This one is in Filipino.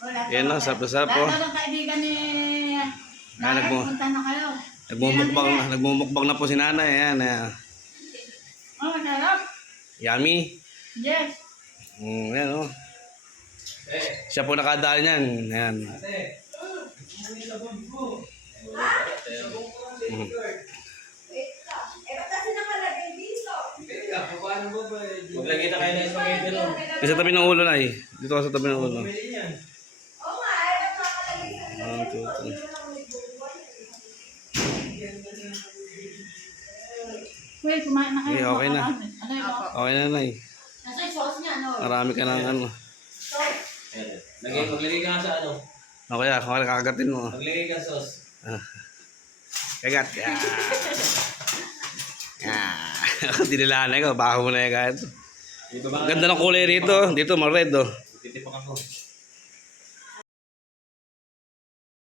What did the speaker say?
Wala Yan o, sarap-sarap po. Lahat ng kaibigan ni... Ah, punta na kayo. Nagmumukbang na po si nanay. Ayan, ayan. Oh, masarap. Yummy. Yes. Ayan o. Siya po nakadaan yan. Ayan. Maglagay na kayo ng spaghetti ron. Sa tabi ng ulo na eh. Dito ka sa tabi ng ulo. One, two, three. Well, kumain na kayo. Okay, okay na. Ano yun? Okay na, nay. Nasa yung sauce niya, no? Marami ka ng ano. Maglagay ka sa ano? Okay, okay, kakagatin mo. Maglagay ka sa sauce. Kagat. Ako dinilaan ko. Baka mo na yung kagat. Ganda ng kulay rito. Dito, ma-red oh. Titipak ako.